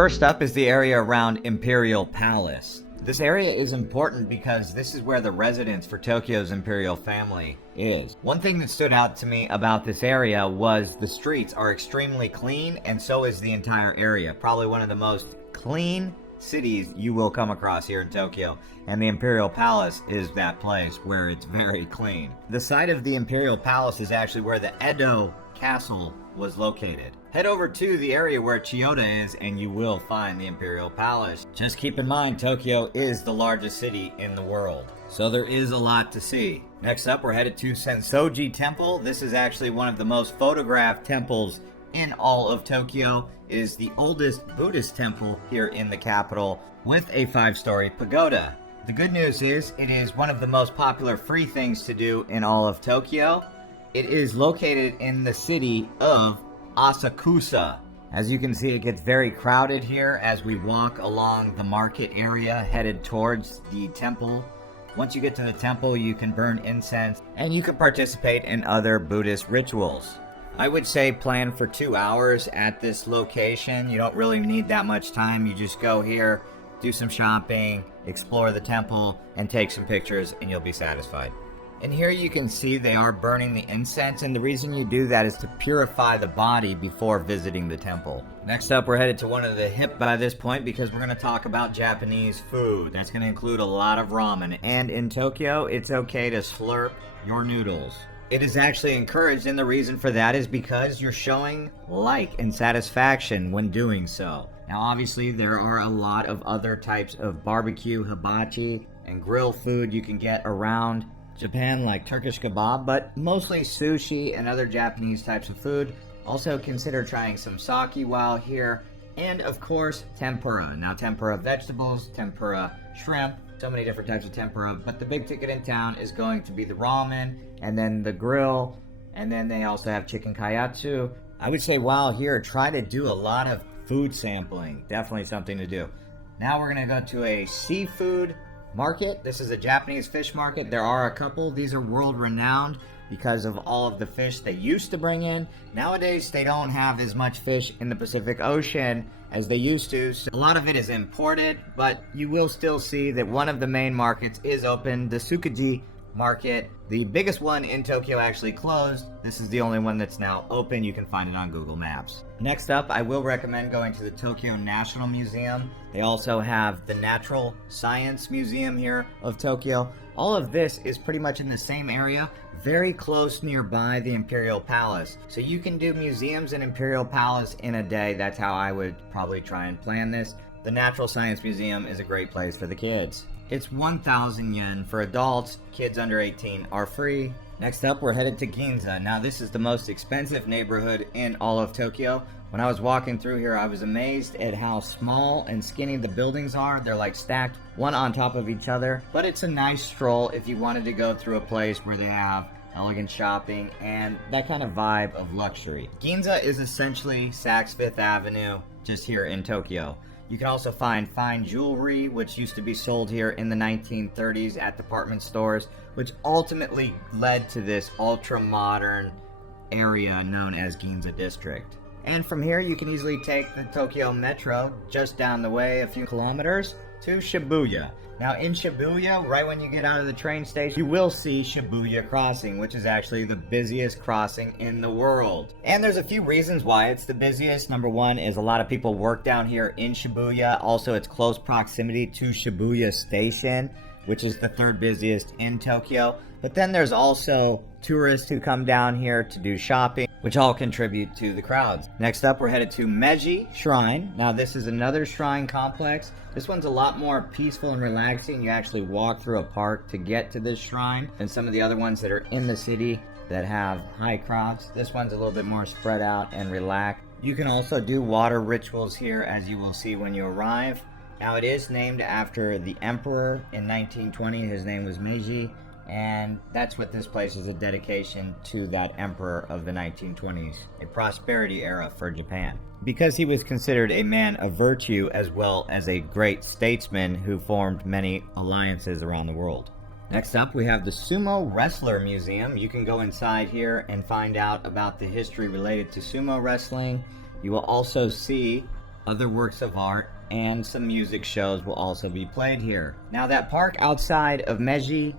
First up is the area around Imperial Palace. This area is important because this is where the residence for Tokyo's imperial family is. One thing that stood out to me about this area was the streets are extremely clean, and so is the entire area. Probably one of the most clean cities you will come across here in Tokyo, and the Imperial Palace is that place where it's very clean. The site of the Imperial Palace is actually where the Edo Castle was located. Head over to the area where Chiyoda is and you will find the Imperial Palace. Just keep in mind, Tokyo is the largest city in the world, so there is a lot to see. Next up, we're headed to Sensoji Temple. This is actually one of the most photographed temples in all of Tokyo. It is the oldest Buddhist temple here in the capital with a 5-story pagoda. The good news is it is one of the most popular free things to do in all of Tokyo. It is located in the city of Asakusa. As you can see, it gets very crowded here as we walk along the market area headed towards the temple. Once you get to the temple, you can burn incense and you can participate in other Buddhist rituals. I would say plan for 2 hours at this location. You don't really need that much time. You just go here, do some shopping, explore the temple, and take some pictures, and you'll be satisfied. And here you can see they are burning the incense, and the reason you do that is to purify the body before visiting the temple. Next up, we're headed to one of the hip by this point because we're going to talk about Japanese food. That's going to include a lot of ramen, and in Tokyo, it's okay to slurp your noodles. It is actually encouraged, and the reason for that is because you're showing like and satisfaction when doing so. Now, obviously, there are a lot of other types of barbecue, hibachi, and grill food you can get around Japan, like Turkish kebab, but mostly sushi and other Japanese types of food. Also consider trying some sake while here, and of course tempura. Now, tempura vegetables, tempura shrimp, so many different types of tempura, but the big ticket in town is going to be the ramen, and then the grill, and then they also have chicken kayatsu. I would say while here, try to do a lot of food sampling. Definitely something to do. Now we're going to go to a seafood market. This is a Japanese fish market. There are a couple. These are world renowned because of all of the fish they used to bring in. Nowadays, they don't have as much fish in the Pacific Ocean as they used to. So a lot of it is imported, but you will still see that one of the main markets is open, the Tsukuji market. The biggest one in Tokyo actually closed. This is the only one that's now open. You can find it on Google Maps. Next up, I will recommend going to the Tokyo National Museum. They also have the Natural Science Museum here of Tokyo. All of this is pretty much in the same area, very close nearby the Imperial Palace. So you can do museums and Imperial Palace in a day. That's how I would probably try and plan this. The Natural Science Museum is a great place for the kids. It's 1,000 yen for adults. Kids under 18 are free. Next up, we're headed to Ginza. Now, this is the most expensive neighborhood in all of Tokyo. When I was walking through here, I was amazed at how small and skinny the buildings are. They're like stacked one on top of each other. But it's a nice stroll if you wanted to go through a place where they have elegant shopping and that kind of vibe of luxury. Ginza is essentially Saks Fifth Avenue, just here in Tokyo. You can also find fine jewelry, which used to be sold here in the 1930s at department stores, which ultimately led to this ultra-modern area known as Ginza District. And from here, you can easily take the Tokyo Metro just down the way a few kilometers to Shibuya. Now, in Shibuya, right when you get out of the train station, you will see Shibuya Crossing, which is actually the busiest crossing in the world. And there's a few reasons why it's the busiest. Number one is a lot of people work down here in Shibuya. Also, it's close proximity to Shibuya Station, which is the third busiest in Tokyo. But then there's also tourists who come down here to do shopping, which all contribute to the crowds. Next up, we're headed to Meiji Shrine. Now, this is another shrine complex. This one's a lot more peaceful and relaxing. You actually walk through a park to get to this shrine than some of the other ones that are in the city that have high crowds. This one's a little bit more spread out and relaxed. You can also do water rituals here, as you will see when you arrive. Now, it is named after the emperor in 1920. His name was Meiji. And that's what this place is, a dedication to that emperor of the 1920s, a prosperity era for Japan. Because he was considered a man of virtue as well as a great statesman who formed many alliances around the world. Next up, we have the Sumo Wrestler Museum. You can go inside here and find out about the history related to sumo wrestling. You will also see other works of art, and some music shows will also be played here. Now that park outside of Meiji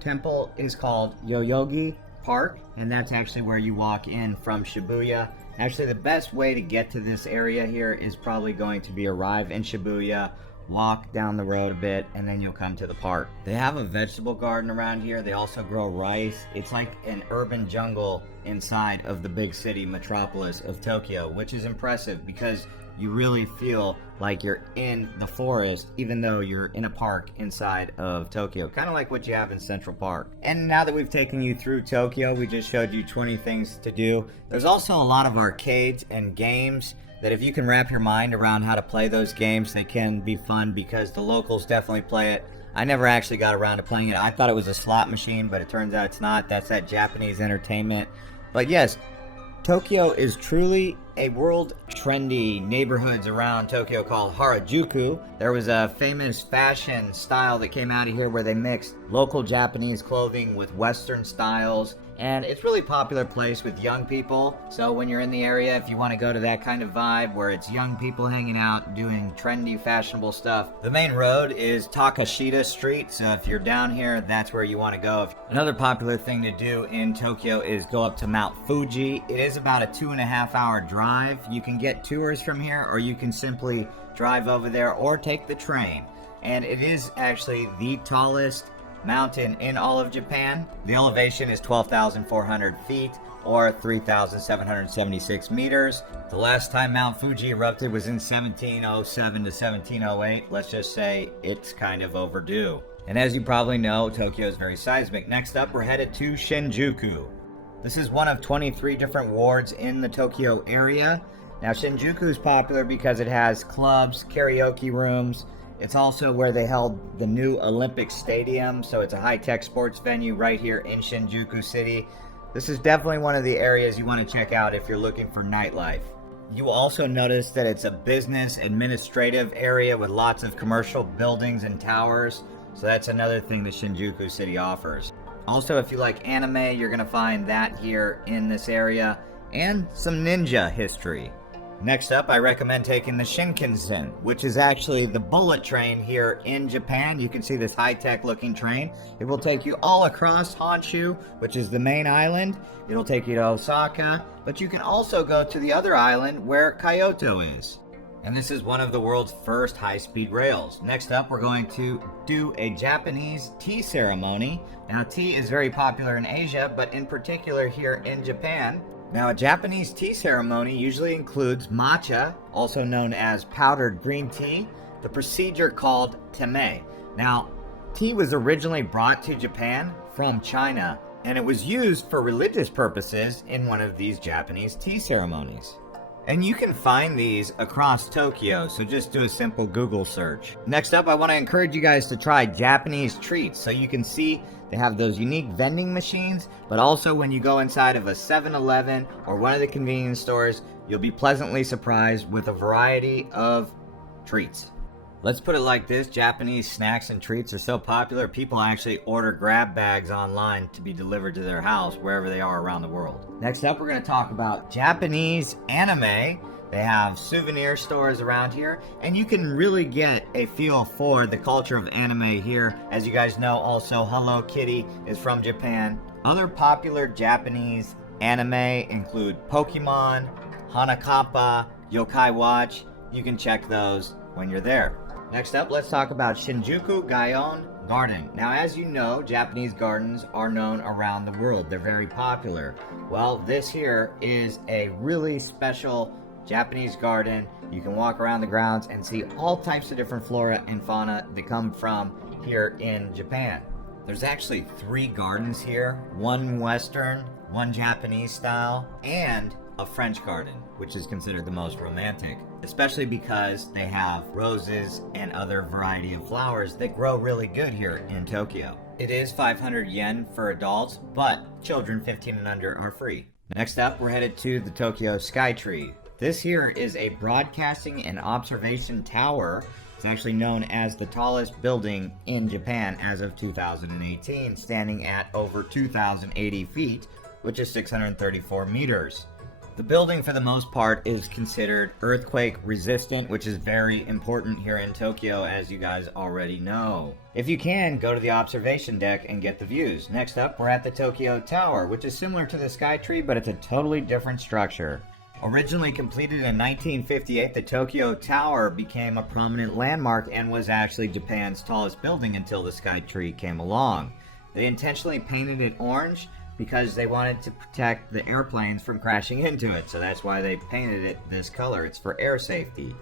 Temple is called Yoyogi Park, and that's actually where you walk in from Shibuya. Actually, the best way to get to this area here is probably going to be arrive in Shibuya, walk down the road a bit, and then you'll come to the park. They have a vegetable garden around here. They also grow rice. It's like an urban jungle inside of the big city metropolis of Tokyo, which is impressive because you really feel like you're in the forest, even though you're in a park inside of Tokyo, kind of like what you have in Central Park. And now that we've taken you through Tokyo, we just showed you 20 things to do. There's also a lot of arcades and games that if you can wrap your mind around how to play those games, they can be fun because the locals definitely play it. I never actually got around to playing it. I thought it was a slot machine, but it turns out it's not. That's that Japanese entertainment. But yes, Tokyo is truly a world trendy neighborhoods around Tokyo called Harajuku. There was a famous fashion style that came out of here where they mixed local Japanese clothing with Western styles. And it's really a popular place with young people. So when you're in the area, if you want to go to that kind of vibe where it's young people hanging out doing trendy, fashionable stuff, the main road is Takashita Street. So if you're down here, that's where you want to go. Another popular thing to do in Tokyo is go up to Mount Fuji. It is about a 2.5-hour drive. You can get tours from here, or you can simply drive over there or take the train. And it is actually the tallest mountain in all of Japan. The elevation is 12,400 feet or 3,776 meters. The last time Mount Fuji erupted was in 1707 to 1708. Let's just say it's kind of overdue. And as you probably know, Tokyo is very seismic. Next up, we're headed to Shinjuku. This is one of 23 different wards in the Tokyo area. Now, Shinjuku is popular because it has clubs, karaoke rooms. It's also where they held the new Olympic Stadium, so it's a high-tech sports venue right here in Shinjuku City. This is definitely one of the areas you want to check out if you're looking for nightlife. You will also notice that it's a business administrative area with lots of commercial buildings and towers, so that's another thing that Shinjuku City offers. Also, if you like anime, you're going to find that here in this area, and some ninja history. Next up, I recommend taking the Shinkansen, which is actually the bullet train here in Japan. You can see this high-tech looking train. It will take you all across Honshu, which is the main island. It'll take you to Osaka, but you can also go to the other island where Kyoto is. And this is one of the world's first high-speed rails. Next up, we're going to do a Japanese tea ceremony. Now, tea is very popular in Asia, but in particular here in Japan. Now, a Japanese tea ceremony usually includes matcha, also known as powdered green tea, the procedure called teme. Now, tea was originally brought to Japan from China, and it was used for religious purposes in one of these Japanese tea ceremonies. And you can find these across Tokyo, so just do a simple Google search. Next up, I want to encourage you guys to try Japanese treats. So you can see they have those unique vending machines, but also when you go inside of a 7-Eleven or one of the convenience stores, you'll be pleasantly surprised with a variety of treats. Let's put it like this, Japanese snacks and treats are so popular, people actually order grab bags online to be delivered to their house wherever they are around the world. Next up, we're going to talk about Japanese anime. They have souvenir stores around here, and you can really get a feel for the culture of anime here. As you guys know, also Hello Kitty is from Japan. Other popular Japanese anime include Pokemon, Hanakappa, Yokai Watch. You can check those when you're there. Next up, let's talk about Shinjuku Gaon Garden. Now, as you know, Japanese gardens are known around the world. They're very popular. Well, this here is a really special Japanese garden. You can walk around the grounds and see all types of different flora and fauna that come from here in Japan. There's actually 3 gardens here, one Western, one Japanese style, and a French garden, which is considered the most romantic, especially because they have roses and other variety of flowers that grow really good here in Tokyo. It is 500 yen for adults, but children 15 and under are free. Next up, we're headed to the Tokyo Skytree. This here is a broadcasting and observation tower. It's actually known as the tallest building in Japan as of 2018, standing at over 2,080 feet, which is 634 meters. The building, for the most part, is considered earthquake resistant, which is very important here in Tokyo, as you guys already know. If you can, go to the observation deck and get the views. Next up, we're at the Tokyo Tower, which is similar to the Skytree, but it's a totally different structure. Originally completed in 1958, the Tokyo Tower became a prominent landmark and was actually Japan's tallest building until the Skytree came along. They intentionally painted it orange because they wanted to protect the airplanes from crashing into it, so that's why they painted it this color. It's for air safety.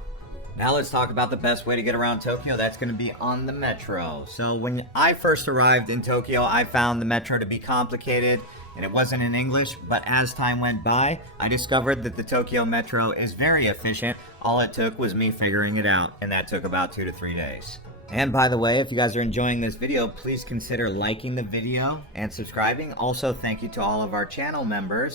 Now let's talk about the best way to get around Tokyo. That's going to be on the metro. So when I first arrived in Tokyo, I found the metro to be complicated, and it wasn't in English, but as time went by, I discovered that the Tokyo Metro is very efficient. All it took was me figuring it out, and that took about 2 to 3 days. And by the way, if you guys are enjoying this video, please consider liking the video and subscribing. Also, thank you to all of our channel members.